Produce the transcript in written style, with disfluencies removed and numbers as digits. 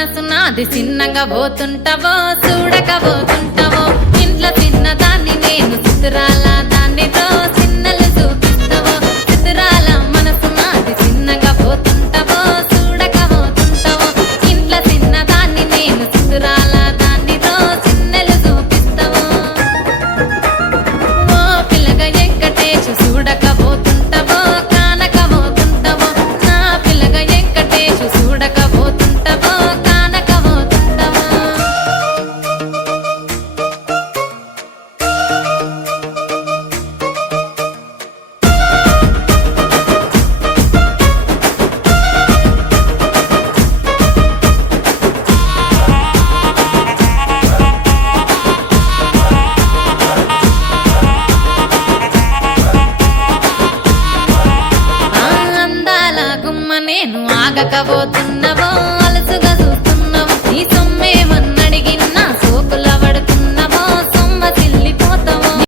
మనసు నాది చిన్నగా పోతుంటావో చూడకపోతుంటావో ఇంట్లో చిన్నదాన్ని నేను చిత్రాల దాన్నితో చిన్నలు చూపిస్తావో చిత్రాల మనసు నాది చిన్నగా పోతుంటావో చూడకపోతుంటావో ఇంట్లో చిన్నదాన్ని నేను చిత్రాల దాన్నితో చిన్నలు చూపిస్తావో ఓ పిల్లగా వెంకటేశు చూడకపోతుంటావో కానకపోతుంటావో నా పిల్లగా వెంకటేశు చూడకపోతుంటావో కానకపోతుంటావో ఆ అందాల గుమ్మ నేను ఆగకపోతున్నవో